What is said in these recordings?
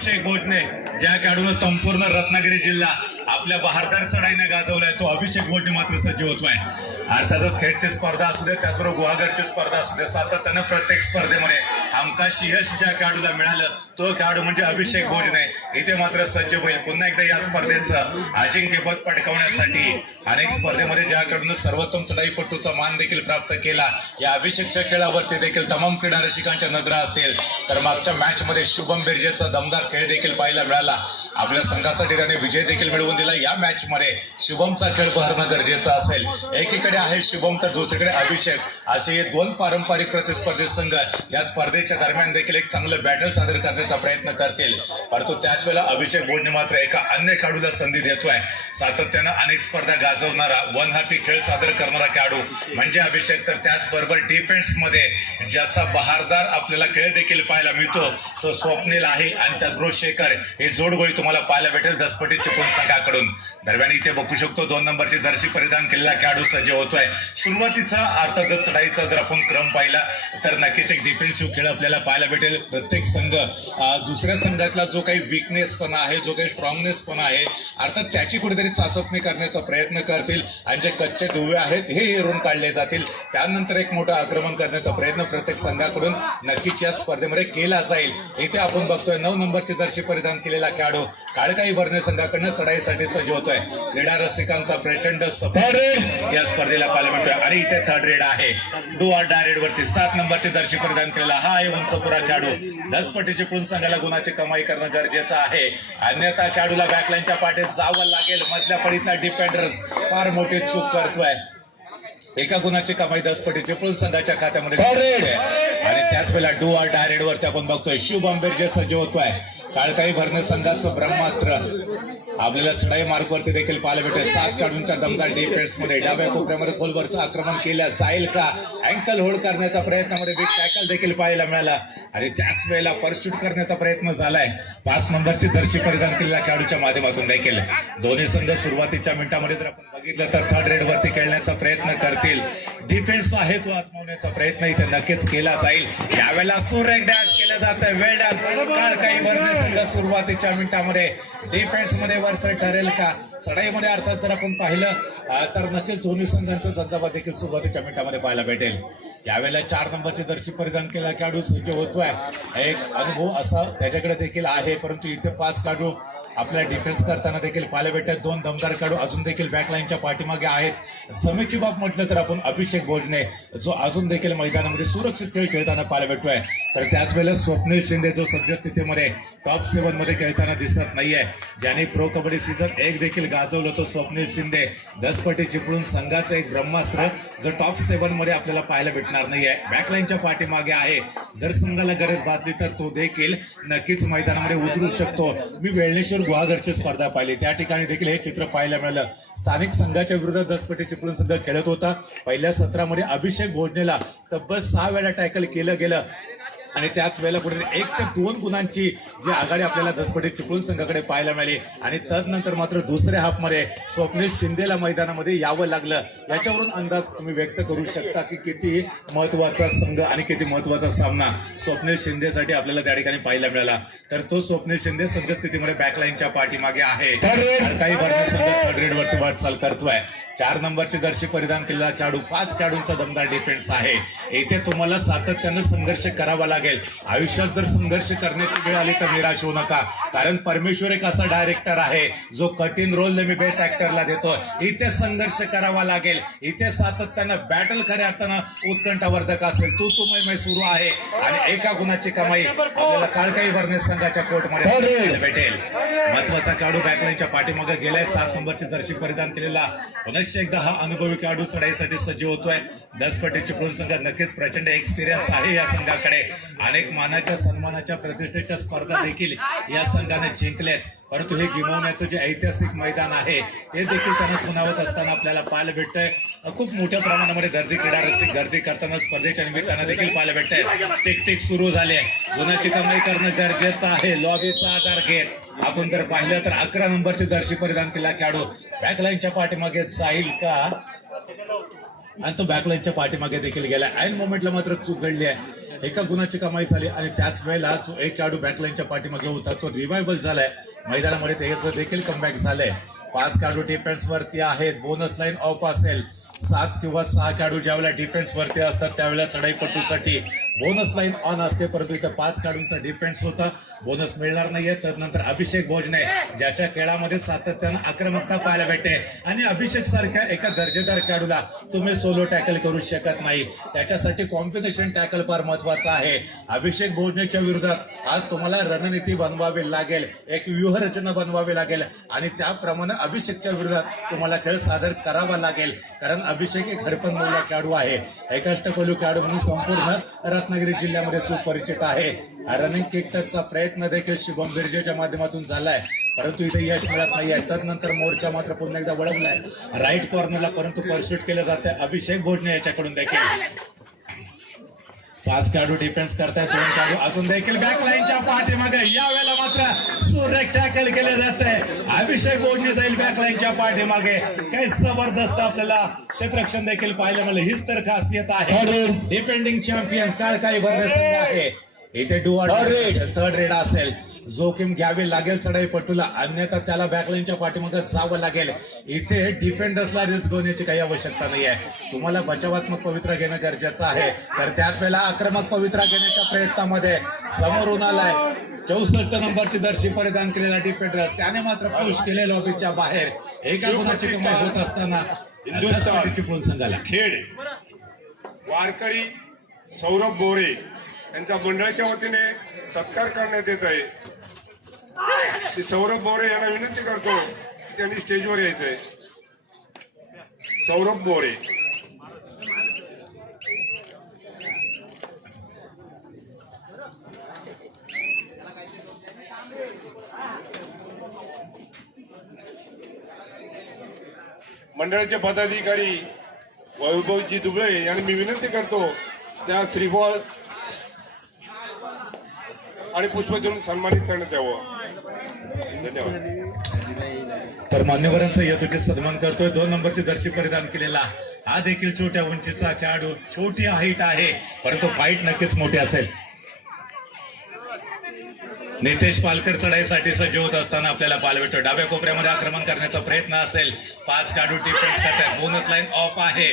अभिषेक भोजने ज्या खेळाडूने संपूर्ण रत्नागिरी जिल्हा आपल्या बहारदार चढाईने गाजवलाय तो अभिषेक भोजने मात्र सज्ज होतोय. अर्थातच खेळची स्पर्धा असू दे, त्याचबरोबर गुहागरची स्पर्धा असू दे, सातत्यानं प्रत्येक स्पर्धेमध्ये हमखास यश ज्या खेळाडूला मिळालं तो खेळाडू म्हणजे अभिषेक भोजने. इथे मात्र सज्ज होईल पुन्हा एकदा या स्पर्धेचं अजिंक्यपद पटकावण्यासाठी. अनेक स्पर्धेमध्ये ज्या खेळाडूने सर्वोत्तम चढाईपटूचा मान देखील प्राप्त केला, या अभिषेकच्या खेळावरती देखील तमाम क्रीडा रसिकांच्या नजरा असतील. तर मागच्या मॅच मध्ये शुभम बिर्जेचा दमदार खेळ देखील पाहायला मिळाला. आपल्या संघासाठी त्याने विजय देखील मिळवून दिला. या मॅच मध्ये शुभमचा खेळ बहरणं गरजेचं असेल. एकीकडे आहे शुभम तर दुसरीकडे अभिषेक, असे हे दोन पारंपरिक प्रतिस्पर्धी संघ या स्पर्धेच्या दरम्यान देखील एक चांगलं बॅटल सादर करण्याचा प्रयत्न करतील. परंतु त्याच वेळेला अभिषेक भोजने मात्र एका अन्य खेळाडूला संधी देतोय. सातत्यानं अनेक स्पर्धा गाजवणारा, वन हाती खेळ सादर करणारा खेळाडू म्हणजे अभिषेक. तर त्याचबरोबर डिफेन्स मध्ये ज्याचा बहारदार आपल्याला खेळ देखील पाहायला मिळतो तो स्वप्नील आहे आणि त्यात शेखर हे जोडगोळी तुम्हाला पाहायला भेटेल दसपटी चिपळूण संघाकडून. दरम्यान इथे बघू शकतो 2 नंबरची जर्सी परिधान केलेला खेळाडू सज्ज होतोय. सुरुवातीचा अर्थातच चढाईचा जर आपण क्रम पाहिला तर नक्कीच एक डिफेन्सिव्ह खेळ आपल्याला पाहायला भेटेल. प्रत्येक संघ दुसऱ्या संघातला जो काही वीकनेस पण आहे, जो काही स्ट्रॉंगनेस पण आहे, अर्थात त्याची कुठेतरी चाचपणी करण्याचा प्रयत्न करतील आणि जे कच्चे दुवे आहेत हे हेरून काढले जातील. त्यानंतर एक मोठं आक्रमण करण्याचा प्रयत्न प्रत्येक संघाकडून नक्कीच या स्पर्धेमध्ये केला जाईल. इथे आपण बघतोय 9 नंबरची जर्सी परिधान केलेला खेळाडू काळकाई वर्णे संघाकडनं चढाईसाठी सज्ज होतोय. क्रीडा रसिकांचा प्रचंड सपोर्ट या स्पर्धेला पाहायला मिळतोय. आणि इथे थर्ड रेड आहे डू ऑर डाय रेड वरती 7 नंबरची जर्सी परिधान केलेला हा आहे उंचपुरा खेळाडू. दसपटी चिपळूण संघाला गुणाची कमाई करणं गरजेचं आहे, अन्यथा खेळाडूला बॅकलाईनच्या पाठीत जावं लागेल. मधल्या पडीचा डिफेंडर्स फार मोठी चूक करतोय. एका गुणाची कमाई दसपटी चिपळूण संघाच्या खात्यामध्ये आणि त्याच वेळेला डू ऑर डाय रेड वरती आपण बघतोय शुभम बिर्जे सज्ज होतोय. काळकाई भरणे संघाचं ब्रह्मास्त्र आपल्याला चढाई मार्गवरती देखील पाहायला भेटेल. 7 खेळाडूंच्या दमदार डिफेन्स मध्ये डाव्या कोपऱ्यामध्ये खोलवरचं आक्रमण केलं जाईल का, अँकल होल्ड करण्याचा प्रयत्नामध्ये बिग टॅकल देखील पाहायला मिळाला आणि त्याच वेळेला परशूट करण्याचा प्रयत्न झालाय 5 नंबरची जर्सी परिधान केलेल्या खेळाडूच्या माध्यमातून देखील. दोन्ही संघ सुरुवातीच्या मिनिटांमध्ये जर आपण बघितलं तर थर्ड रेड वरती खेळण्याचा प्रयत्न करतील. डिफेन्स आहे तो आजमावण्याचा प्रयत्न इथे नक्कीच केला जाईल. यावेळेला सुरेख डॅश केलं जातं. वेळ काळकाई भरणे संघ सुरुवातीच्या मिनिटांमध्ये डिफेन्स मध्ये वरचढ ठरेल का, चढाईमध्ये अर्थात जर आपण पाहिलं तर नक्कीच दोन्ही संघांचा झंझावात देखील सुरुवातीच्या मिनिटांमध्ये पाहायला भेटेल. यावेळेला 4 नंबरची जर्सी परिधान केलेला खेळाडू सज्ज होतोय. एक अनुभव असा त्याच्याकडे देखील आहे, परंतु इथे 5 खेळाडू आपल्या डिफेन्स करताना देखील पाहायला भेटतात. 2 दमदार खेळाडू अजून देखील बॅकलाईनच्या पाठीमागे आहेत. समेची बाब म्हटलं तर आपण अभिषेक भोजने जो अजून देखील मैदानामध्ये सुरक्षित खेळ खेळताना पाहायला भेटतोय. तर त्याच वेळेला स्वप्नील शिंदे जो सद्यस्थितीमध्ये टॉप 7 मध्ये खेळताना दिसत नाहीये. ज्यांनी प्रो कबड्डी सीझन 1 देखील गाजवलं तो स्वप्नील शिंदे. दसपटी चिपळूण संघाचं एक ब्रह्मास्त्र जो टॉप 7 मध्ये आपल्याला पाहायला भेटणार नाहीये. बॅकलाईनच्या पाठीमागे आहे. जर संघाला गरज भासली तर तो देखील नक्कीच मैदानामध्ये उतरू शकतो. मी वेळणेश्वर गुहागरची स्पर्धा पाहिली, त्या ठिकाणी देखील हे चित्र पाहायला मिळालं. स्थानिक संघाच्या विरोधात दसपटी चिपळूण संघ खेळत होता. पहिल्या सत्रामध्ये अभिषेक भोजनेला तब्बल 6 वेळा टॅकल केलं गेलं आणि त्याच वेळेला कुठे 1 ते 2 गुणांची जी आघाडी आपल्याला दसपटी चिपळूण संघाकडे पाहायला मिळाली. आणि तदनंतर मात्र दुसऱ्या हाफमध्ये स्वप्नील शिंदेला मैदानामध्ये यावं लागलं. याच्यावरून अंदाज तुम्ही व्यक्त करू शकता की किती महत्वाचा संघ आणि किती महत्वाचा सामना स्वप्नील शिंदेसाठी आपल्याला त्या ठिकाणी पाहायला मिळाला. तर तो स्वप्नील शिंदे सद्यस्थितीमध्ये बॅकलाईनच्या पाठीमागे आहे. काही भरणे संघ थर्ड रेड वरती वाटचाल करतोय. 4 नंबरची जर्सी परिधान केलेला खेळाडू 5 खेळाडूंचा दमदार डिफेन्स आहे. इथे तुम्हाला सातत्यानं संघर्ष करावा लागेल. आयुष्यात जर संघर्ष करण्याची वेळ आली तर निराश होऊ नका, कारण परमेश्वर एक असा डायरेक्टर आहे जो कठीण रोल नेहमी बेस्ट ऍक्टरला देतो. इथे संघर्ष करावा लागेल. इथे सातत्यानं बॅटल खऱ्या अर्थानं उत्कंठावर्धक असेल. तू मै सुरू आहे आणि एका गुणाची कमाई आपल्याला काळकाई भरणे संघाच्या कोर्टमध्ये भेटेल. महत्वाचा खेळाडू बॅकलाईनच्या पाठीमागे गेलाय. 7 नंबरची जर्सी परिधान केलेला पुनश्च एकदा हा अनुभवी खेळाडू चढाईसाठी सज्ज होतोय. दसपटी चिपळूण संघ नक्कीच प्रचंड एक्सपिरियन्स आहे या संघाकडे. अनेक मानाच्या सन्मानाच्या प्रतिष्ठेच्या स्पर्धा देखील या संघाने जिंकल्यात, परंतु हे गिमवण्याचं जे ऐतिहासिक मैदान आहे ते देखील त्यांना खुणावत असताना आपल्याला पाहायला भेटतंय. खूप मोठ्या प्रमाणामध्ये गर्दी, क्रीडा रसिक गर्दी करताना स्पर्धेच्या निमित्तानं देखील पाहायला भेटतंय. टिक सुरू झाले. गुणाची कमाई करणं गरजेचं आहे. लॉबीचा आधार घेत आपण जर पाहिलं तर 11 नंबरची जर्सी परिधान केला खेळाडू बॅकलाईनच्या पाठीमागे जाईल का, आणि तो बॅकलाईनच्या पाठीमागे देखील गेला. ऐन मोमेंटला मात्र चूक घडली आहे. एका गुणाची कमाई झाली आणि त्याच वेळेला जो एक खेळाडू बॅकलाईनच्या पाठीमागे होता तो रिवायवल झालाय मैदानामध्ये, त्याचं देखील कमबॅक झालंय. 5 खेळाडू डिफेन्स वरती आहेत. बोनस लाईन ऑफ असेल. 7 किंवा 6 खेळाडू ज्यावेळेला डिफेन्स वरती असतात त्यावेळेला चढाईपटूसाठी बोनस लाईन ऑन असते, परंतु इथं 5 खेळाडूंचा डिफेन्स होता, बोनस मिळणार नाहीये. त्यानंतर अभिषेक भोजने ज्याच्या खेळामध्ये सातत्यानं आक्रमकता पाहायला भेटते आणि अभिषेक सारख्या एका दर्जेदार खेळाडूला तुम्ही सोलो टॅकल करू शकत नाही, त्याच्यासाठी कॉम्बिनेशन टॅकल फार महत्वाचा आहे. अभिषेक भोजनेच्या विरोधात आज तुम्हाला रणनीती बनवावी लागेल, एक व्यूहरचना बनवावी लागेल आणि त्याप्रमाणे अभिषेकच्या विरोधात तुम्हाला खेळ सादर करावा लागेल, कारण अभिषेक एक हरपन मौला खेळाडू आहे, एक अष्टपैलू खेळाडू म्हणून संपूर्ण रत्नागिरी जिल्ह्यामध्ये सुपरिचित आहे. रनिंग किक टचचा प्रयत्न देखील शुभम बिर्जेच्या माध्यमातून झालाय, परंतु इथे यश मिळत नाहीये. त्यानंतर मोर्चा मात्र पुन्हा एकदा वळवलाय राईट कॉर्नरला, परंतु परस्यूट केलं जातंय अभिषेक भोजने याच्याकडून देखील. 5 खेळाडू डिफेन्स करतायत, 2 खेळाडू अजून देखील बॅकलाईनच्या पाठीमागे. यावेळेला मात्र सुरेख टॅकल केलं जात आहे. अभिषेक भोजने जाईल बॅकलाईनच्या पाठीमागे. काही जबरदस्त आपल्याला क्षेत्ररक्षण देखील पाहायला मिळेल. हीच तर खासियत आहे. डिफेंडिंग चॅम्पियन काळकाई भरणे संघ आहे. इथे थर्ड रेड असेल, जोखीम घ्यावी लागेल चढाईपटूला, अन्यथा त्याला बॅकलाईनच्या पाठीमागे जावं लागेल. इथे डिफेंडर्सला रिस्क घेण्याची काही आवश्यकता नाही आहे, तुम्हाला बचावात्मक पवित्रा घेणं गरजेचं आहे. तर त्याच वेळेला आक्रमक पवित्रा घेण्याच्या प्रयत्नामध्ये समोरून आलाय 64 नंबरची जर्सी परिधान केलेला डिफेंडर, त्याने मात्र पुश केले लॉबीच्या बाहेर. एका गुणाची कमाई होत असताना हिंदुस्थानची पूर्ण संघाला खेड वारकरी सौरभ बोरे यांच्या मंडळाच्या वतीने सत्कार करण्यात येत आहे. मी सौरभ बोरे यांना विनंती करतो की त्यांनी स्टेजवर यायचंय. सौरभ बोरे. मंडळाचे पदाधिकारी वैभवजी दुबळे यांनी मी विनंती करतो त्या श्रीफळ आणि पुष्प देऊन सन्मानित करण्यात यावं. धन्यवाद. तर मान्यवरांचा यथोचित सन्मान करतोय. 2 नंबरची जर्सी परिधान केलेला हा देखील छोट्या उंचीचा खेळाडू, छोटी हाईट आहे परंतु फाईट नक्कीच मोठी असेल. नितेश पालकर चढाईसाठी सज्ज होत असताना आपल्याला पाहायला भेटतो. डाव्या कोपऱ्यामध्ये आक्रमण करण्याचा प्रयत्न असेल. 5 खेळाडू डिफेन्स करतात. बोनस लाईन ऑफ आहे.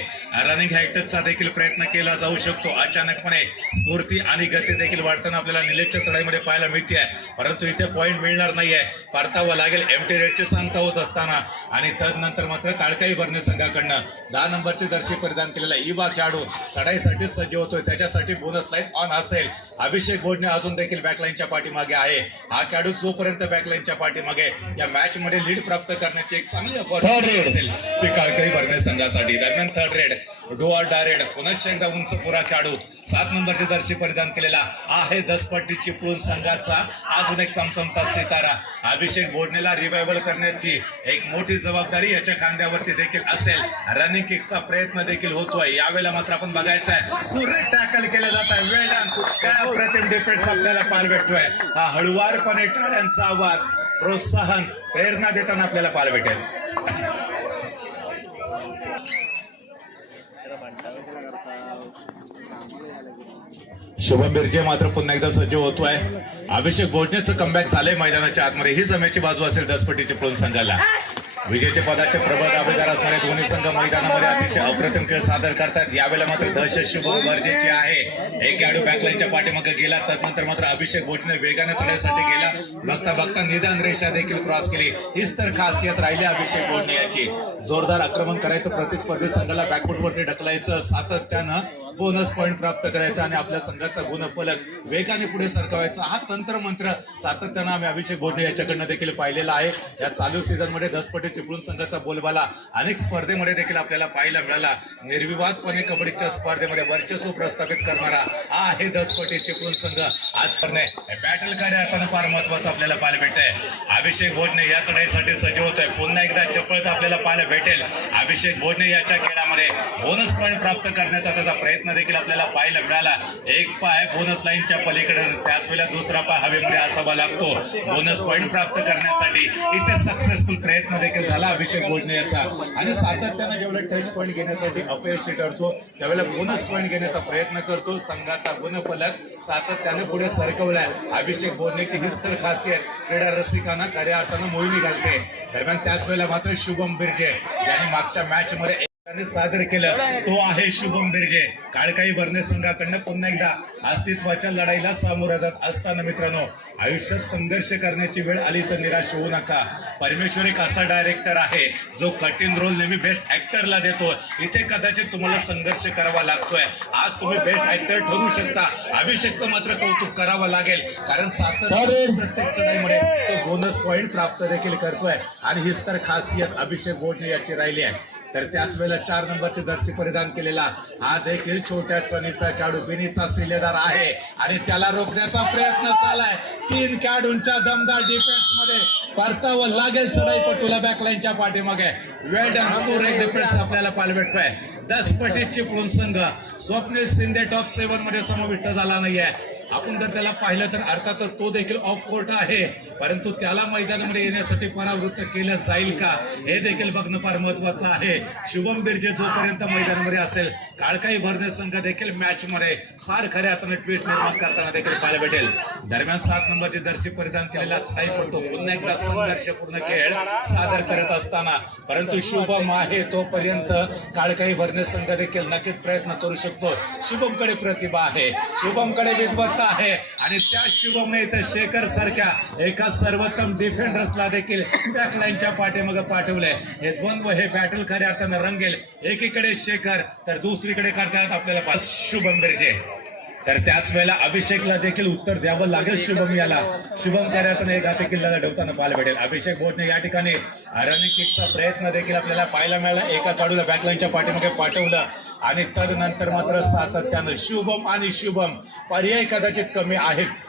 रनिंग हाईटचा देखील प्रयत्न केला जाऊ शकतो. अचानकपणे स्फूर्ती आणि गती देखील वाढताना आपल्याला निलेशच्या चढाईमध्ये पाहायला मिळते, परंतु इथे पॉईंट मिळणार नाहीये, परतावं लागेल एमटी रेटची सांगता होत असताना. आणि तदनंतर मात्र काळकाई भरणे संघाकडनं 10 नंबरची जर्सी परिधान केलेला युवा खेळाडू चढाईसाठी सज्ज होतोय, त्याच्यासाठी बोनस लाईन ऑन असेल. अभिषेक भोजने अजून देखील बॅकलाईनच्या पाठीमागे आहे. हा खेळाडू जोपर्यंत बॅकलाईनच्या पाठीमागे या मॅच मध्ये लीड प्राप्त करण्याची एक चांगली अपॉर्च्युनिटी असेल ती काळकाई भरणे संघासाठी. दरम्यान थर्ड रेड डोआर डायरेड पुनश्च एकदा उंच पुरा खेळाडू 7 नंबरची जर्सी परिधान केलेला आहे. 10 पट्टीची पूर्ण संघाचा अजून एक चमचमता सितारा अभिषेक भोजनेला रिवायवल करण्याची एक मोठी जबाबदारी याच्या खांद्यावरती देखील असेल. रनिंग किकचा प्रयत्न देखील होतोय. यावेळेला मात्र आपण बघायचं आहे सुरेख टॅकल केलं जात आहे. वेळान काय अप्रतिम डिफेन्स आपल्याला पाहायला भेटतोय. हा हळुवारपणे टाळ्यांचा आवाज प्रोत्साहन प्रेरणा देताना आपल्याला पाहायला भेटेल. शुभम बिर्जे मात्र पुन्हा एकदा सज्ज होतोय. अभिषेक भोजनेचं कमबॅक झालंय मैदानाच्या आतमध्ये. ही जमेची बाजू असेल 10 पट्टीची पूर्ण संघाला. विजेते पदाचे प्रबळ दावेदार असणारे दोन्ही संघ मैदानामध्ये अतिशय अप्रतिम खेळ सादर करतात. यावेळेला मात्र दहशत शुभम गरजेची आहे. एक खेळाडू बॅकलाईनच्या पाठीमागे गेला, त्यानंतर मात्र अभिषेक भोजने वेगाने चढण्यासाठी गेला. बघता बघता निदान रेषा देखील क्रॉस केली. हीच तर खासियत राहिली अभिषेक भोजने याची. जोरदार आक्रमण करायचं, प्रतिस्पर्धी संघाला बॅकफुटवरती ढकलायचं, सातत्यानं बोनस पॉईंट प्राप्त करायचा आणि आपल्या संघाचा गुणफलक वेगाने पुढे सरकवायचा. हा तंत्र मंत्र सातत्यानं आम्ही अभिषेक भोजने याच्याकडनं देखील पाहिलेला आहे. या चालू सीझन मध्ये 10 पट्टी चिपळूण संघाचा बोलबाला अनेक स्पर्धेमध्ये देखील आपल्याला पाहायला मिळाला. निर्विवादपणे कबड्डीच्या स्पर्धेमध्ये वर्चस्व प्रस्थापित करणारा आहे 10 पट्टी चिपळूण संघ. आज बॅटल कार्य फार महत्वाचं आपल्याला पाहायला भेटतंय. अभिषेक भोजने या चढाईसाठी सज्ज होत आहे. पुन्हा एकदा चपळता आपल्याला पाहायला भेटेल. अभिषेक भोजने याच्या खेळामध्ये क्षेत्रामध्ये बोनस पॉईंट प्राप्त करण्याचा त्याचा प्रयत्न देखील आपल्याला पाहायला मिळाला. एक पाय बोनस लाईनच्या पलीकडे, त्याच वेळेला दुसरा पाय हवेमध्ये असावा लागतो बोनस पॉईंट प्राप्त करण्यासाठी. इथे सक्सेसफुल प्रयत्न देखील झाला अभिषेक भोजने याचा, आणि सातत्यानं जेवढं टच पॉईंट घेण्यासाठी अपयशी ठरतो त्यावेळेला बोनस पॉईंट घेण्याचा प्रयत्न करतो. संघाचा गुणफलक सातत्याने पुढे सरकवलाय. अभिषेक भोजनेची हीच तर खासियत क्रीडा रसिकांना खऱ्या अर्थानं मोहिनी घालते. दरम्यान त्याच वेळेला मात्र शुभम बिर्जे यांनी मागच्या मॅच मध्ये सादर केलं तो आहे शुभम बिर्जे. काळकाई बर्ने संघाकडनं पुन्हा एकदा अस्तित्वाच्या लढाईला सामोरं जात असताना मित्रांनो, आयुष्यात संघर्ष करण्याची वेळ आली तर निराश होऊ नका. परमेश्वर एक असा डायरेक्टर आहे जो कठीण रोल नेहमी बेस्ट ऍक्टरला देतो. इथे कदाचित तुम्हाला संघर्ष करावा लागतोय. आज तुम्ही बेस्ट ऍक्टर ठरू शकता. अभिषेकचं मात्र कौतुक करावं लागेल, कारण प्रत्येक चढाईमध्ये तो बोनस पॉईंट प्राप्त देखील करतोय, आणि हीच तर खासियत अभिषेक भोजने याची राहिली आहे. तर त्याच वेळेला 4 नंबरची जर्सी परिधान केलेला हा देखील छोट्या चणीचा खेळाडू बिनीचा सिलेदार आहे, आणि त्याला रोखण्याचा प्रयत्न चालाय. 3 खेळाडूंच्या दमदार डिफेन्स मध्ये परतावं लागेल चढाईपटूला बॅकलाईनच्या पाठीमागे. वेल डन, सुरेख डिफेन्स आपल्याला पाहायला भेटतोय. 10 पटी चिपळूण संघ स्वप्नील शिंदे टॉप 7 मध्ये समाविष्ट झाला नाहीये. आपण जर त्याला पाहिलं तर अर्थातच तो देखील ऑफ कोर्ट आहे, परंतु त्याला मैदानामध्ये येण्यासाठी परावृत्त केलं जाईल का हे देखील बघणं फार महत्वाचं आहे. शुभम बिर्जे जोपर्यंत मैदानामध्ये असेल, काळकाई भरणे संघ देखील मॅच मध्ये फार खऱ्या अर्थाने ट्विट निर्माण करताना देखील पाहायला भेटेल. दरम्यान 7 नंबरची जर्सी परिधान केलेला पडतो पुन्हा एकदा संघर्षपूर्ण खेळ सादर करत असताना, परंतु शुभम आहे तोपर्यंत काळकाई भरणे संघ देखील नक्कीच प्रयत्न करू शकतो. शुभमकडे प्रतिभा आहे, शुभमकडे विद्वत्ता आहे, आणि त्या शुभमने इथे शेखर सारख्या एका सर्वोत्तम डिफेंडर्सला देखील बॅकलाईनच्या पाठीमागे पाठवले. हे द्वंद्व, हे बॅटल खऱ्या अर्थानं रंगेल. एकीकडे शेखर तर दुसरीकडे करतात आपल्याला शुभम बिर्जे. तर त्याच वेळेला अभिषेकला देखील उत्तर द्यावं लागेल शुभम याला. शुभम खऱ्या अर्थानं एक हाती किल्ला ढवताना पाहायला भेटेल. अभिषेक भोजने या ठिकाणी रनिंग किकचा प्रयत्न देखील आपल्याला पाहायला मिळाला. एका खेळाडूला बॅकलाईनच्या पाठीमागे पाठवलं, आणि तदनंतर मात्र सातत्यानं शुभम आणि शुभम पर्याय कदाचित कमी आहेत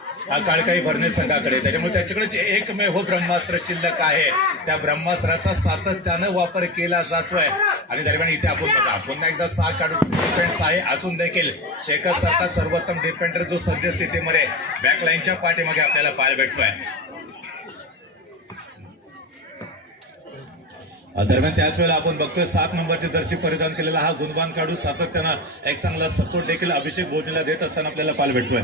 काळकाई भरणे संघाकडे. त्याच्यामुळे त्याच्याकडे एकमेव ब्रह्मास्त्र शिल्लक आहे. त्या ब्रह्मास्त्राचा सातत्यानं वापर केला जातोय, आणि दरम्यान इथे आपण बघा पुन्हा एकदा 6 खेळाडू डिफेन्स आहे. अजून देखील शेखर सारखा सर्वोत्तम डिफेंडर जो सद्यस्थितीमध्ये बॅकलाईनच्या पाठीमागे आपल्याला पाहायला भेटतोय. दरम्यान त्याच वेळेला आपण बघतोय 7 नंबरची जर्सी परिधान केलेला हा गुणवान खेळाडू सातत्यानं एक चांगला सपोर्ट देखील अभिषेक भोजनेला देत असताना आपल्याला पाहायला भेटतोय.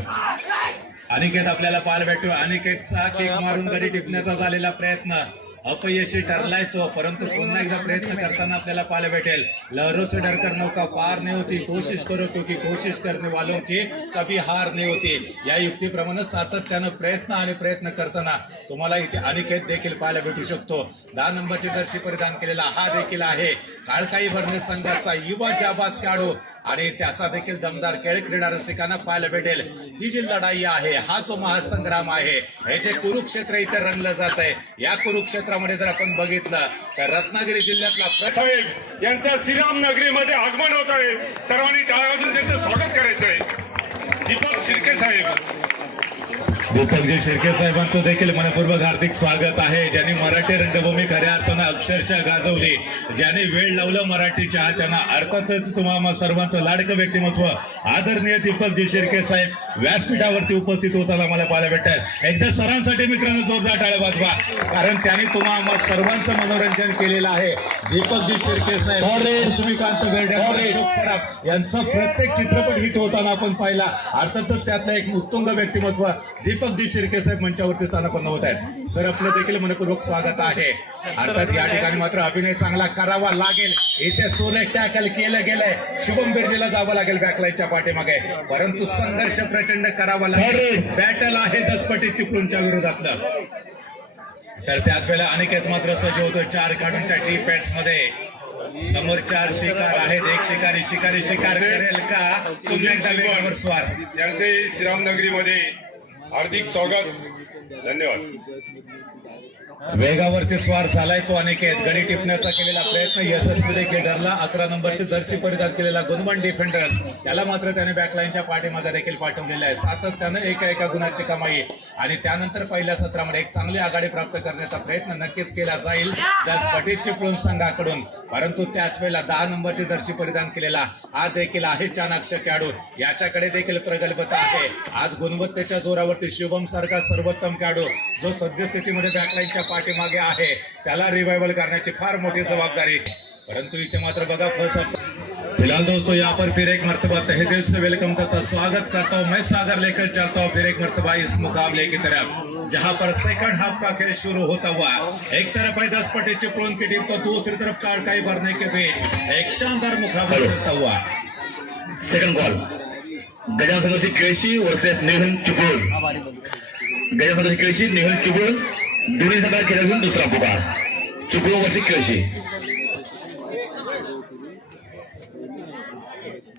अनिकेत आपल्याला पाहायला भेटतोय. अनिकेतचा केक मारून गडी टिपण्याचा झालेला प्रयत्न अपयशी ठरलाय तो, परंतु पुन्हा एकदा प्रयत्न करताना आपल्याला पाहायला भेटेल. लहरों से डरकर नौका पार नहीं होती, कोशिश करो क्योंकि कोशिश करने वालों की कभी हार नहीं होती. या युक्तीप्रमाणे सातत्यानं प्रयत्न करताना तुम्हाला इथे अनिकेत देखील पाहायला भेटू शकतो. 10 नंबरची जर्सी परिधान केलेला हा देखील आहे काळकाई भरणे संघाचा युवा जाबाज खेळाडू, आणि त्याचा देखील दमदार खेळ क्रीडा रसिकांना पाहायला भेटेल. ही जी लढाई आहे, हा जो महासंग्राम आहे, हे जे कुरुक्षेत्र इथे रंगलं जात आहे, या कुरुक्षेत्रामध्ये जर आपण बघितलं तर रत्नागिरी जिल्ह्यातला साहेब यांच्या श्रीराम नगरीमध्ये आगमन होत आहे. सर्वांनी टाळ्या वाजवून त्यांचं स्वागत करायचंय. दीपक शिर्के साहेब. दीपकजी शिर्के साहेबांचं देखील मनपूर्वक हार्दिक स्वागत आहे. ज्यांनी मराठी रंगभूमी खऱ्या अर्थानं अक्षरशः गाजवली, ज्यांनी वेळ लावलं मराठी चहाच्यांना, अर्थातच तुम्हाला सर्वांचं लाडकं व्यक्तिमत्व आदरणीय दीपकजी शिर्के साहेब व्यासपीठावरती उपस्थित होताना मला पाहायला भेटतात. एकदा सरांसाठी मित्रांनो जोरदार टाळ्या वाजवा, कारण त्यांनी तुम्हाला सर्वांचं मनोरंजन केलेलं आहे. दीपकजी शिर्के साहेब, लक्ष्मीकांत बेर्डे, अशोक सराफ यांचा प्रत्येक चित्रपट हिट होताना आपण पाहिला. अर्थातच त्यातलं एक उत्तुंग व्यक्तिमत्व दीपकजी शिर्के साहेब मंचावरती स्थानापन्न होत आहेत. सर आपलं देखील मनपूर्वक स्वागत आहे. अर्थात या ठिकाणी मात्र अभिनय चांगला करावा लागेल. इथे सोने टॅकल केलं गेलंय. शुभम बिर्जेला जावं लागेल बॅकलाईनच्या पाठीमागे, परंतु संघर्ष प्रचंड करावा लागेल. बॅटल आहे 10 पटी चिपळूणच्या विरोधातलं. तर त्याच वेळेला अनिकेत मात्र सज्ज होतोय 4 खेळाडूंच्या टी पॅड्स मध्ये. समोर 4 शिकार आहेत. एक शिकारी शिकार करेल का? पुन्हा एकदा वेगावर स्वार. यांचे श्रीराम नगरीमध्ये हार्दिक स्वागत. धन्यवाद. वेगावरती स्वार झालाय तो अनिकेत. गडी टिपण्याचा केलेला प्रयत्न यशस्वी देखील ठरला. 11 नंबरची जर्सी परिधान केलेला गुणवन डिफेंडर त्याला मात्र त्याने बॅकलाईनच्या पाठीमध्ये देखील पाठवलेला आहे. सातत्यानं एका गुणाची कमाई आणि त्यानंतर पहिल्या सत्रामध्ये एक चांगली आघाडी प्राप्त करण्याचा प्रयत्न नक्कीच केला जाईल जस पटीत चिपळूण संघाकडून. परंतु त्याच वेळेला 10 नंबरची जर्सी परिधान केलेला हा देखील आहे चाणाक्ष खेळाडू. याच्याकडे देखील प्रगल्भता आहे. आज गुणवत्तेच्या जोरावरती शुभम सारखा सर्वोत्तम खेळाडू जो सद्यस्थितीमध्ये बॅकलाईनच्या पाठीमागे आहे त्याला रिवाइवल करण्याची फार मोठी जबाबदारी. परंतु इथे मात्र बघा फर्स्ट फिलहाल दोस्तों यहाँ पर फिर एक मरतबा तहे दिल से वेलकम तथा स्वागत करता हूँ. मैं सागर लेकर चलता हूँ फिर एक मरतबा इस मुकाबले की तरफ जहाँ पर सेकंड हाफ का खेल शुरू होता हुआ. एक तरफ है 10 पटी चिपळूण की टीम तो दूसरी तरफ काड़काई भरने के बीच एक शानदार मुकाबला चलता हुआ. सेकंड कॉल गजानन संघाची केळशी वर्सेस नेहल चिपळूण. गजानन संघाची केळशी नेहल चिपळूण दोन्ही संघात खेळायचा दुसरा पुकार चिपळूण वर्सेस केळशी.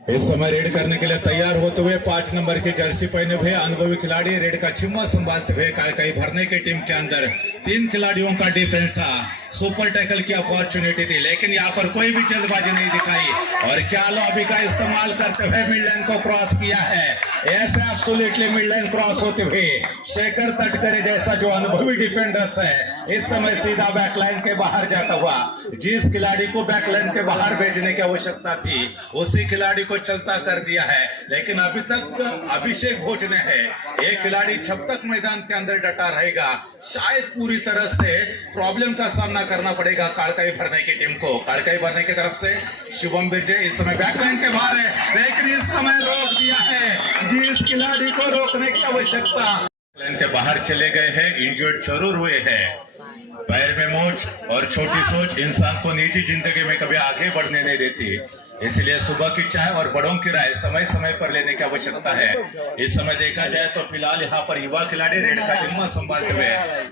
इस समय रेड करने के लिए तैयार होते हुए 5 नंबर की जर्सी पहने हुए अनुभवी खिलाड़ी रेड का चिम्मा संभालते हुए काई भरने की टीम के अंदर 3 खिलाड़ियों का डिफेंस था. सुपर टैकल की अपॉर्चुनिटी थी लेकिन यहाँ पर कोई भी जल्दबाजी नहीं दिखाई और क्या लॉबी का इस्तेमाल करते हुए मिड लाइन को क्रॉस किया है. ऐसे एब्सोल्युटली मिड लाइन क्रॉस होते हुए शेखर तटकरे जैसा जो अनुभवी डिफेंडर्स है इस समय सीधा बैकलाइन के बाहर जाता हुआ. जिस खिलाड़ी को बैकलाइन के बाहर भेजने की आवश्यकता थी उसी खिलाड़ी को चलता कर दिया है. लेकिन अभी तक अभिषेक भोजने है. एक खिलाड़ी जब तक मैदान के अंदर डटा रहेगा शायद पूरी तरह से प्रॉब्लम का सामना करना पड़ेगा काड़काई भरने की टीम को. काड़काई भरने की तरफ से शुभम बिरजे इस समय बैकलाइन के बाहर है लेकिन इस समय रोक दिया है जिस खिलाड़ी को रोकने की आवश्यकता. बैकलाइन के बाहर चले गए हैं. इंजर्ड जरूर हुए हैं. पैर में मोच और छोटी सोच इंसान को निजी जिंदगी में कभी आगे बढ़ने नहीं देती. इसलिए सुबह की चाय और बड़ों की राय समय समय पर लेने की आवश्यकता है. इस समय देखा जाए तो फिलहाल यहाँ पर युवा खिलाड़ी रेड का जिम्मा संभालते हुए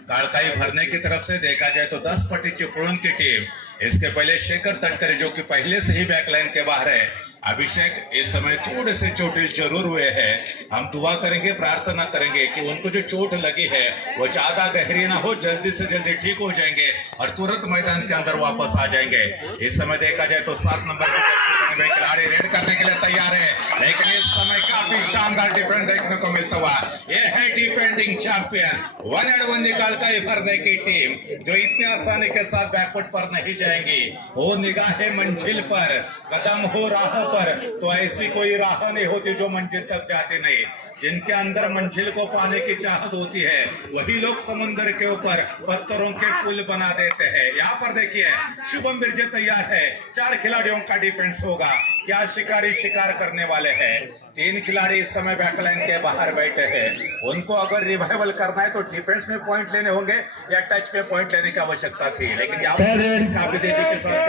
काड़काई भरने की तरफ से देखा जाए तो 10 पटी चिपळूण की टीम. इसके पहले शेखर तटकरे जो कि पहले से ही बैकलाइन के बाहर है. अभिषेक इस समय थोड़े से चोटिल जरूर हुए हैं. हम दुआ करेंगे प्रार्थना करेंगे कि उनको जो चोट लगी है वो ज्यादा गहरी ना हो जल्दी से जल्दी ठीक हो जाएंगे और तुरंत मैदान के अंदर वापस आ जाएंगे. इस समय देखा जाए तो 7 नंबर के खिलाड़ी रेड करने के लिए तैयार है लेकिन इस समय काफी शानदार डिफेंड देखने को मिलता हुआ. ये है डिफेंडिंग चैंपियन 1-1 निकाल कर भरने की टीम जो इतनी आसानी के साथ बैकवर्ड पर नहीं जाएंगी. वो निगाहें मंजिल पर कदम हो राह पर तो ऐसी कोई राह नहीं होती जो मंजिल तक जाती नहीं. जिनके अंदर मंजिल को पाने की चाहत होती है वही लोग समुद्र के ऊपर पत्थरों के पुल बना देते हैं. यहाँ पर देखिए शुभम बिरजे तैयार है. 4 खिलाड़ियों का डिफेंस होगा. क्या शिकारी शिकार करने वाले हैं. 3 खिलाड़ी इस समय बैकलाइन के बाहर बैठे हैं. उनको अगर रिवाइवल करना है तो डिफेंस में पॉइंट लेने होंगे या टच में पॉइंट लेने की आवश्यकता थी. लेकिन यहाँ पर काफी तेजी के साथ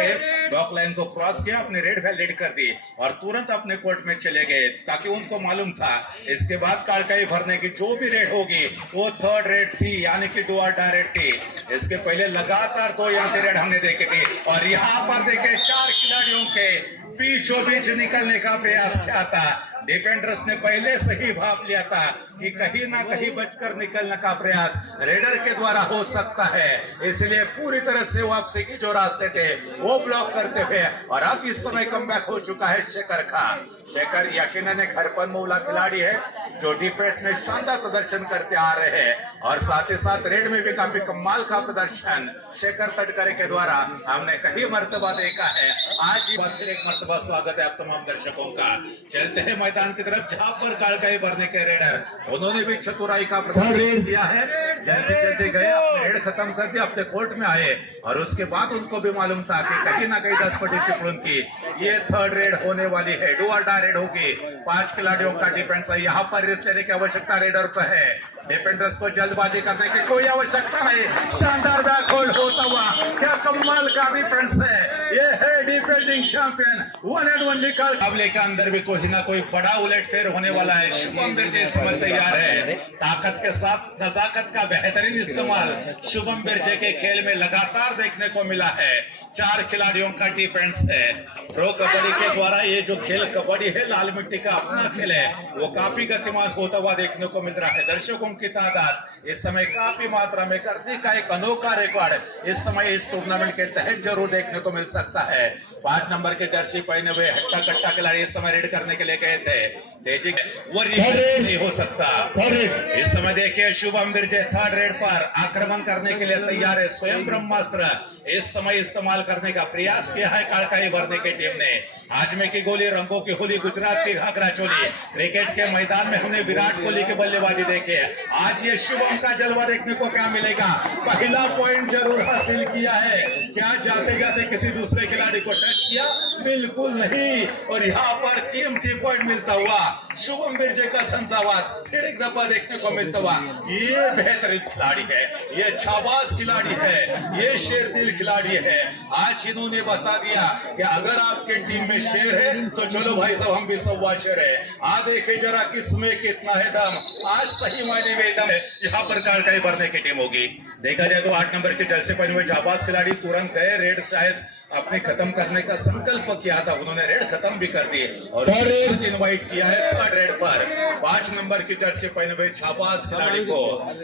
बैकलाइन को क्रॉस किया अपने रेड वैलिड कर दी और तुरंत अपने कोर्ट में चले गए ताकि उनको मालूम था इसके बाद काड़काई भरने की जो भी रेड होगी वो 3rd रेड थी यानी कि डू और डाई रेड थी. इसके पहले लगातार 2 एंटी रेड हमने देखी थी और यहाँ पर देखे 4 खिलाड़ियों के बीचों बीच निकलने का प्रयास किया था. डिफेंडर्स ने पहले से ही भाप लिया था कि कहीं ना कहीं बचकर निकलने का प्रयास रेडर के द्वारा हो सकता है. इसलिए पूरी तरह से वापसी की जो रास्ते थे वो ब्लॉक करते हुए और अब इस समय कमबैक हो चुका है शेखर का. शेखर यकीनन एक हरपन मौला खिलाड़ी है जो डिफेंस में शानदार प्रदर्शन करते आ रहे हैं और साथ ही साथ रेड में भी काफी कमाल का प्रदर्शन शेखर तटकरे के द्वारा हमने कई मर्तबा देखा है. आज ही फिर एक मर्तबा स्वागत है आप तमाम दर्शकों का. चलते हैं मैदान की तरफ जहां पर काड़काई भरने के रेडर उन्होंने भी चतुराई का प्रदर्शन किया है. जल्दी जल्दी गए अपने रेड खत्म कर दिया अपने कोर्ट में आए और उसके बाद उनको भी मालूम था कि कहीं ना कहीं 10 पटी चिपळूण की ये 3rd रेड होने वाली है. डू और डाई रेड होगी. 5 खिलाड़ियों का डिफेंस है. यहाँ पर रिस्क लेने की आवश्यकता रेडर पर है. डिफेंडर्स को जल्दबाजी करने की कोई आवश्यकता नहीं. शानदार बैक होल्ड होता हुआ क्या कमाल का डिफेंस है. ये है defending champion one end only मुकाबले के अंदर भी कोई ना कोई बड़ा उलटफेर होने वाला है। शुभम बिरजे इस समय तैयार है, ताकत के साथ नजाकत का बेहतरीन इस्तेमाल शुभम बिरजे के खेल में लगातार देखने को मिला है। 4 खिलाड़ियों का डिफेंस है। प्रो कबड्डी के द्वारा ये जो खेल कबड्डी है, लाल मिट्टी का अपना खेल है, वो काफी गतिमान होता हुआ देखने को मिल रहा है। दर्शकों की तादाद इस समय काफी मात्रा में करने का एक अनोखा रिकॉर्ड इस समय इस टूर्नामेंट के तहत जरूर देखने को मिल सकता है। 5 नंबर के जर्सी पहने हुए हट्टा कट्टा खिलाड़ी इस समय रेड करने के लिए गए थे। तेजी वो नहीं हो सकता। इस समय देखिए शुभम बिरजे 3rd रेड पर आक्रमण करने के लिए तैयार है। स्वयं ब्रह्मास्त्र इस समय इस्तेमाल करने का प्रयास किया है कालकाई भरने की टीम ने। आजमे की गोली, रंगों की होली, गुजरात की घाघरा चोली। क्रिकेट के मैदान में हमने विराट कोहली की बल्लेबाजी देखी है। आज ये शुभम का जलवा देखने को क्या मिलेगा। पहला पॉइंट जरूर हासिल किया है। क्या जाते जाते किसी दूसरे खिलाड़ी को टच किया? बिल्कुल नहीं। और यहाँ पर कीमती पॉइंट मिलता हुआ शुभम बिरजे का संजावाद फिर एक दफा देखने को मिलता हुआ। ये बेहतरीन खिलाड़ी है, ये छाबाज खिलाड़ी है, ये शेर दिल खिलाड़ी है। आज इन्होंने बता दिया कि अगर आपके टीम में शेर है तो चलो भाई साहब हम भी सवा शेर है। आ देखे जरा किसमें कितना है दम। आज सही मायने में दम है। यहाँ पर कालकाई भरने की टीम होगी। देखा जाए तो 8 नंबर की जर्सी पहने हुए जाबाज खिलाड़ी तुरंत गए। रेड शायद अपने खत्म करने का संकल्प किया था, उन्होंने रेड खत्म भी कर दी और इनवाइट किया है 3rd रेड पर 5 नंबर की जर्सी पहने हुए छापाज खिलाड़ी को।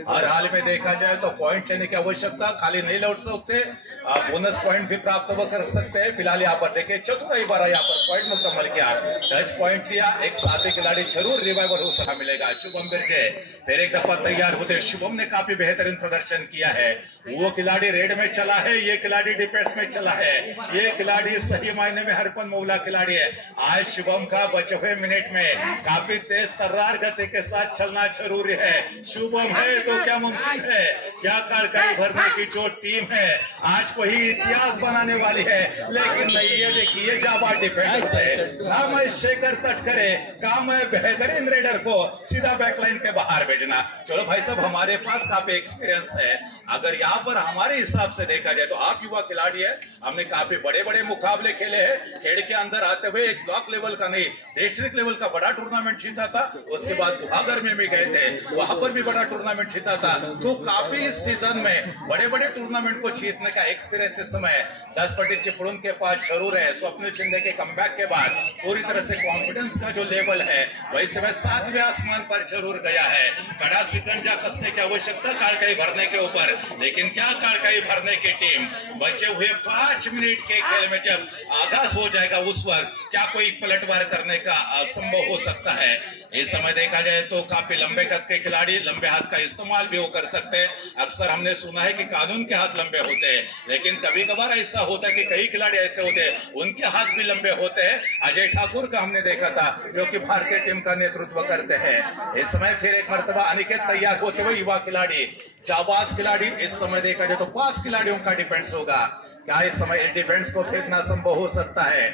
और हाल में देखा जाए तो पॉइंट लेने की आवश्यकता खाली नहीं लौट सकते, आप बोनस पॉइंट भी प्राप्त कर सकते हैं। फिलहाल यहाँ पर देखिए चतुर्थी बार यहाँ पर पॉइंट मुकम्मल किया, टच पॉइंट लिया। एक साथी खिलाड़ी जरूर रिवाइवल हो सका मिलेगा। शुभम बिरजे फिर एक दफा तैयार होते। शुभम ने काफी बेहतरीन प्रदर्शन किया है। वो खिलाड़ी रेड में चला है, ये खिलाड़ी डिफेंस में चला है। ये खिलाड़ी सही मायने में हरपन मोगला खिलाड़ी है। आज शुभम का बचे हुए मिनट में काफी तेज तर्रार गति के साथ चलना जरूरी है। शुभम है तो क्या मुमकिन है, क्या कालकाई भरने की जो टीम है आज कोई इतिहास बनाने वाली है। लेकिन नहीं, ये देखिए जाबाज डिफेंडर्स है। नाम है शेखर तटकरे, काम है बेहतरीन रेडर को सीधा बैकलाइन के बाहर भेजना। चलो भाई साहब हमारे पास काफी एक्सपीरियंस है। अगर यहाँ पर हमारे हिसाब से देखा जाए तो आप युवा खिलाड़ी है, हमने काफी बड़े बड़े मुकाबले खेले हैं। खेड़ के अंदर आते हुए एक ब्लॉक लेवल का नहीं डिस्ट्रिक्ट लेवल का बड़ा टूर्नामेंट जीता था। उसके बाद गुहागर में भी गए थे, वहां पर भी बड़ा टूर्नामेंट जीता था। तो काफी इस सीजन में बड़े बड़े टूर्नामेंट को जीतने का एक्सपीरियंस इस समय 10 पट्टी चिपड़ून के पास जरूर है। स्वप्निल शिंदे के कमबैक के बाद पूरी तरह से कॉन्फिडेंस का जो लेवल है वही समय 7वें आसमान पर जरूर गया है। कड़ा सिकंजा कसने की आवश्यकता कालकाई भरने के ऊपर, लेकिन क्या कालकाई भरने की टीम बचे हुए 5 मिनट के खेल में जब आगाज हो जाएगा उस वक्त क्या कोई पलटवार करने का असंभव हो सकता है। इस समय देखा जाए तो काफी लंबे कद के खिलाड़ी लंबे हाथ का इस्तेमाल भी वो कर सकते हैं। अक्सर हमने सुना है कि कानून के हाथ लंबे होते हैं, लेकिन कभी कभार ऐसा होता है कि कई खिलाड़ी ऐसे होते हैं उनके हाथ भी लंबे होते हैं। अजय ठाकुर का हमने देखा था जो कि भारतीय टीम का नेतृत्व करते हैं। इस समय फिर एक मर्तबा अनिकेत तैयार होते हुए युवा खिलाड़ी जाबाज खिलाड़ी। इस समय देखा जाए तो 5 खिलाड़ियों का डिफेंस होगा। क्या इस समय डिफेंस को फेंकना संभव हो सकता है?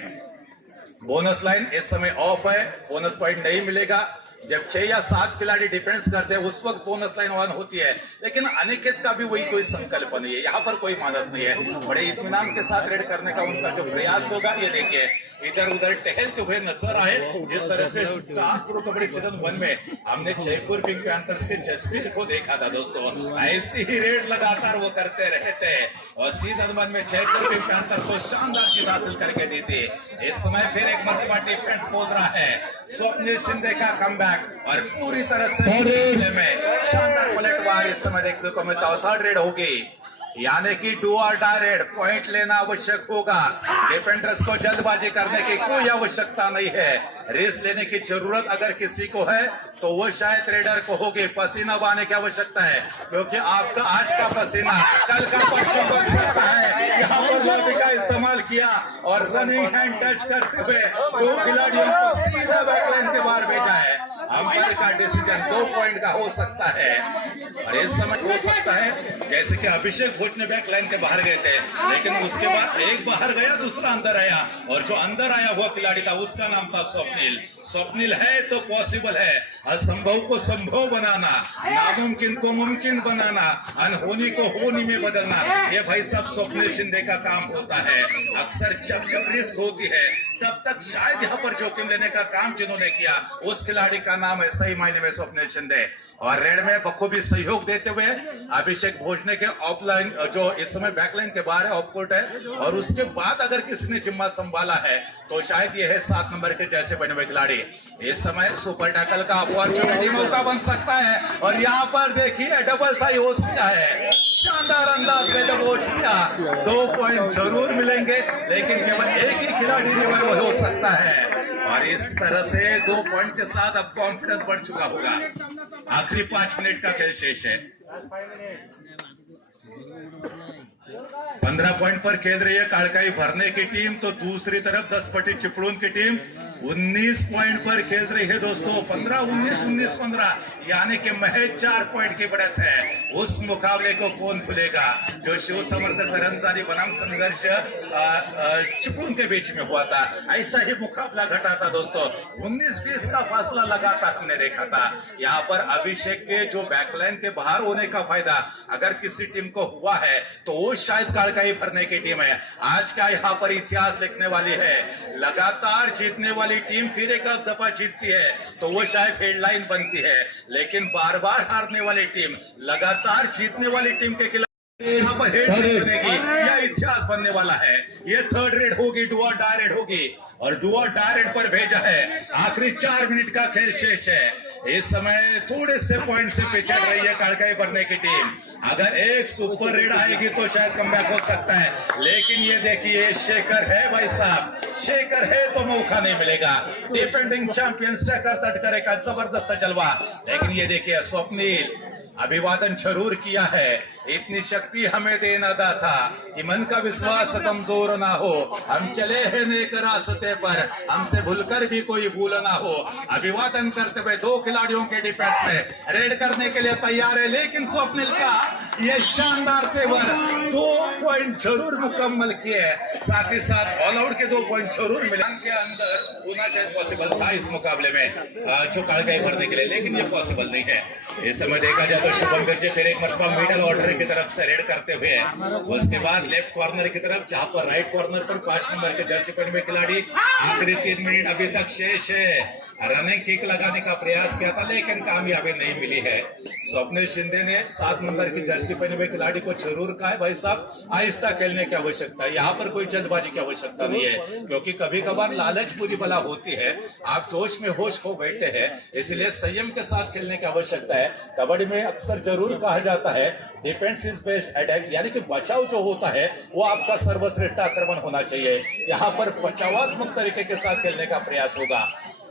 बोनस लाइन इस समय ऑफ है, बोनस पॉइंट नहीं मिलेगा। जब 6 या 7 खिलाड़ी डिफेंस करते हैं उस वक्त बोनस लाइन ऑन होती है। लेकिन अनिकेत का भी वही कोई संकल्प नहीं है, यहाँ पर कोई मानस नहीं है। बड़े इत्मीनान के साथ रेड करने का उनका जो प्रयास होगा, ये देखिए इधर उधर टहलते हुए नजर आए। जिस तरह से स्टार प्रो कबड्डी सीजन 1 में हमने जयपुर पिंक पैंथर्स के जसवीर को देखा था दोस्तों, ऐसी ही रेड लगातार वो करते रहे थे और सीजन 1 में जयपुर पिंक पैंथर को शानदार जीत हासिल करके दी थी। इस समय फिर एक मरतबा डिफेंस बोल रहा है। स्वप्निल शिंदे का कमबैक और पूरी तरह से में शानदार पलटवार इस समय देखने को मिलता है। 3rd रेड होगी, यानी कि डू और डाई रेड। पॉइंट लेना आवश्यक होगा। डिफेंडर्स को जल्दबाजी करने की कोई आवश्यकता नहीं है। रेस लेने की जरूरत अगर किसी को है तो वो शायद रेडर को होगी। पसीना बहाने की आवश्यकता है, क्योंकि आपका आज का पसीना कल का परसों बन सकता है। यहाँ पर लॉबी का इस्तेमाल किया और रनिंग हैंड टच करते हुए 2 खिलाड़ियों को सीधा बैकलाइन के बाहर भेजा है। अंपायर का डिसीजन 2 पॉइंट का हो सकता है। और इस समय हो सकता है जैसे कि अभिषेक भोट ने बैक लाइन के बाहर गए थे, लेकिन उसके बाद एक बाहर गया, दूसरा अंदर आया, और जो अंदर आया हुआ खिलाड़ी था उसका नाम था स्वप्निल। स्वप्निल है तो पॉसिबल है, असंभव को संभव बनाना, नामुमकिन को मुमकिन बनाना, अनहोनी को होनी में बदलना, ये भाई साहब स्वप्निल शिंदे का काम होता है। अक्सर जब रिस्क होती है तब तक शायद यहाँ पर जोखिम लेने का काम जिन्होंने किया उस खिलाड़ी का नाम है सही मायने में स्वप्निल शिंदे। और रेड में बखूबी सहयोग देते हुए अभिषेक भोजने के ऑफलाइन जो इस समय बैकलाइन के बाहर है, ऑफ कोर्ट है, और उसके बाद अगर किसी ने जिम्मा संभाला है तो शायद ये है 7 नंबर के जैसे बने हुए खिलाड़ी। इस समय सुपर टैकल का अपॉर्चुनिटी मौका बन सकता है, और यहाँ पर देखिए डबल थाई हो सकता है, शानदार अंदाज में दबोच किया। 2 पॉइंट जरूर मिलेंगे, लेकिन केवल एक ही खिलाड़ी रिवाइवल हो सकता है, और इस तरह से 2 पॉइंट के साथ अब कॉन्फिडेंस बढ़ चुका होगा। आखिरी 5 मिनट का खेल शेष है। 15 पॉइंट पर खेल रही है कालकाई भरने की टीम, तो दूसरी तरफ 10 पट्टी चिपळूण की टीम 19 पॉइंट पर खेल रही है दोस्तों। 15-19, 19-15, यानी कि महज 4 पॉइंट की बढ़त है। उस मुकाबले को कौन भूलेगा जो शिव समर्थक रंजानी बनाम संघर्ष चिपळूण के बीच में हुआ था। ऐसा ही मुकाबला घटा था दोस्तों, 19-20 का फासला लगातार हमने देखा था। यहाँ पर अभिषेक के जो बैकलाइन के बाहर होने का फायदा अगर किसी टीम को हुआ है तो वो शायद कालकाई भरने की टीम है। आज का यहाँ पर इतिहास लिखने वाली है, लगातार जीतने वाली टीम फिर एक दफा जीतती है तो वो शायद हेडलाइन बनती है, लेकिन बार बार हारने वाली टीम लगातार जीतने वाली टीम के खिलाफ यहाँ पर हेडलाइन बनेगी, यह इतिहास बनने वाला है। ये 3rd रेड होगी, डू और डाई रेड होगी, और डू और डाई रेड पर भेजा है। आखिरी 4 मिनट का खेल शेष है। इस समय थोड़े से पॉइंट से पिछड़ रही है कालकाई भरने की टीम। अगर एक सुपर रेड आएगी तो शायद कमबैक हो सकता है, लेकिन ये देखिए शेखर है भाई साहब, शेखर है तो मौका नहीं मिलेगा। डिफेंडिंग चैंपियन शेखर तटकरे का जबरदस्त जलवा, लेकिन ये देखिए स्वप्निल अभिवादन जरूर किया है। इतनी शक्ति हमें देना दाता कि मन का विश्वास कमजोर ना हो, हम चले हैं नेक रास्ते पर, हमसे भूलकर भी कोई भूल ना हो। अभिवादन करते हुए 2 खिलाड़ियों के डिफेंस में रेड करने के लिए तैयार है, लेकिन स्वप्निल का ये शानदार तेवर 2 पॉइंट जरूर मुकम्मल किए, साथ ही साथ ऑल आउट के 2 पॉइंट जरूर मिले। के अंदर होना शायद पॉसिबल था इस मुकाबले में जो कालकाई भरने के लिए, लेकिन ये पॉसिबल नहीं है। इस समय देखा जाए तो शुभम गर्जे फिर एक मरतबा मिडल ऑर्डर की तरफ से रेड करते हुए, उसके बाद लेफ्ट कॉर्नर की तरफ, जहां पर राइट कॉर्नर पर 5 नंबर के जर्सी पहने हुए खिलाड़ी। आखिरी 3 मिनट अभी तक शेष है। रनिंग किक लगाने का प्रयास किया था लेकिन कामयाबी नहीं मिली है। स्वप्निल शिंदे ने 7 नंबर की जर्सी पहने हुए खिलाड़ी को जरूर कहा है भाई साहब आहिस्ता खेलने की आवश्यकता है, यहाँ पर कोई जल्दबाजी की आवश्यकता नहीं है, क्योंकि कभी कभार लालच बुरी बला होती है। आप जोश में होश खो बैठे हैं, इसलिए संयम के साथ खेलने की आवश्यकता है। कबड्डी में अक्सर जरूर कहा जाता है डिफेंस इज बेस्ट अटैक, यानी कि बचाव जो होता है वो आपका सर्वश्रेष्ठ आक्रमण होना चाहिए। यहाँ पर बचावात्मक तरीके के साथ खेलने का प्रयास होगा।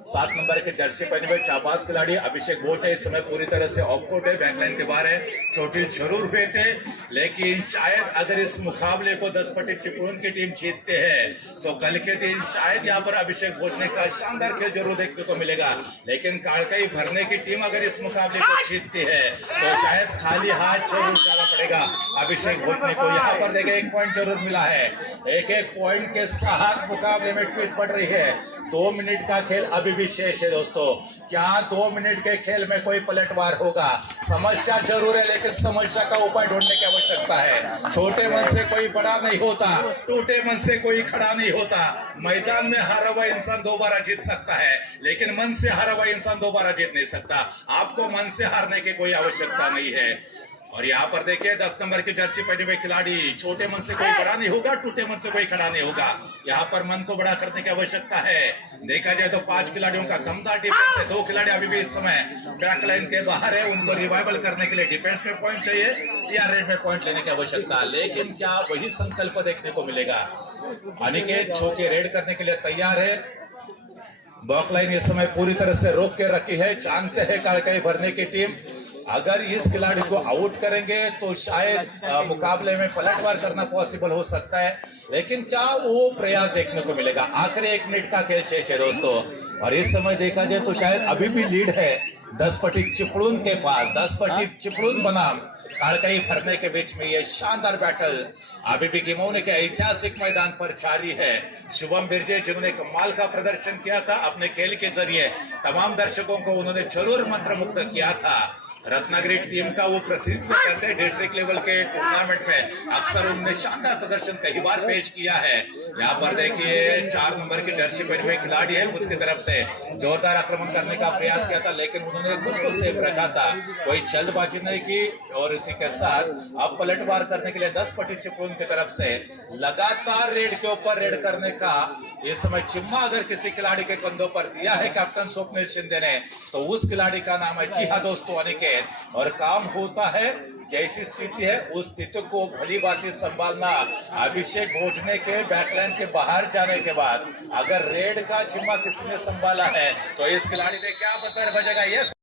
7 नंबर के जर्सी पहने हुए चाबाज खिलाड़ी अभिषेक भोट है, इस समय पूरी तरह से ऑफ कोर्ट है, बैकलाइन के बाहर है। चोटिल जरूर हुए थे, लेकिन शायद अगर इस मुकाबले को 10 पट्टी चिपळूण की टीम जीतते हैं तो कल के दिन शायद यहाँ पर अभिषेक भोटने का शानदार खेल जरूर देखने को मिलेगा। लेकिन कालकाई भरने की टीम अगर इस मुकाबले को जीतती है तो शायद खाली हाथ जरूर जाना पड़ेगा अभिषेक भोटने को। यहाँ पर देखिए 1 पॉइंट जरूर मिला है, एक पॉइंट के साथ मुकाबले में ट्वीट पड़ रही है। 2 मिनट का खेल अभी भी शेष है दोस्तों। क्या 2 मिनट के खेल में कोई पलटवार होगा? समस्या जरूर है, लेकिन समस्या का उपाय ढूंढने की आवश्यकता है। छोटे मन से कोई बड़ा नहीं होता, टूटे मन से कोई खड़ा नहीं होता। मैदान में हारा हुआ इंसान दोबारा जीत सकता है, लेकिन मन से हारा हुआ इंसान दोबारा जीत नहीं सकता। आपको मन से हारने की कोई आवश्यकता नहीं है। और यहाँ पर देखिए 10 नंबर की जर्सी पहने हुए खिलाड़ी, छोटे मन से कोई बड़ा नहीं होगा, टूटे मन से कोई खड़ा नहीं होगा। यहाँ पर मन को बड़ा करने की आवश्यकता है। देखा जाए तो 5 खिलाड़ियों का दमदार डिफेंस है। 2 खिलाड़ी अभी भी इस समय बैकलाइन के बाहर है, उनको रिवाइवल करने के लिए डिफेंस में पॉइंट चाहिए या रेड में पॉइंट लेने की आवश्यकता। लेकिन क्या वही संकल्प देखने को मिलेगा? अनिकेत छोके रेड करने के लिए तैयार है। बॉकलाइन इस समय पूरी तरह से रोक के रखी है। जानते हैं कालकाई भरने की टीम अगर इस खिलाड़ी को आउट करेंगे तो शायद मुकाबले में पलटवार करना पॉसिबल हो सकता है, लेकिन क्या वो प्रयास देखने को मिलेगा? आखिरी 1 मिनट का खेल शेष है दोस्तों। और इस समय देखा जाए तो शायद अभी भी लीड है 10 पट्टी चिपळूण के पास। 10 पट्टी चिपळूण बनाम कालकाई फरने के बीच में ये शानदार बैटल अभी भी गेमों के ऐतिहासिक मैदान पर जारी है। शुभम बिरजे जिन्होंने कमाल का प्रदर्शन किया था अपने खेल के जरिए, तमाम दर्शकों को उन्होंने जरूर मंत्रमुग्ध किया था। रत्नागिरी टीम का वो प्रतिनिधित्व करते डिस्ट्रिक्ट लेवल के टूर्नामेंट में अक्सर उन्होंने शानदार प्रदर्शन कई बार पेश किया है। यहाँ पर देखिए 4 नंबर की जर्सी पहने हुए खिलाड़ी है, उसकी तरफ से जोरदार आक्रमण करने का प्रयास किया था, लेकिन उन्होंने खुद को सेफ रखा था, कोई जल्दबाजी नहीं की। और इसी के साथ अब पलटवार करने के लिए 10 पट्टी चिपळूण की तरफ से लगातार रेड के ऊपर रेड करने का इस समय जिम्मा अगर किसी खिलाड़ी के कंधों पर दिया है कैप्टन स्वप्निल शिंदे ने, तो उस खिलाड़ी का नाम है, जी हाँ दोस्तों, अनिकेत। और काम होता है, जैसी स्थिति है उस स्थिति को भली भांति संभालना। अभिषेक भोजने के बैकलाइन के बाहर जाने के बाद अगर रेड का जिम्मा किसी ने संभाला है तो इस खिलाड़ी ने क्या बजर बजेगा, ये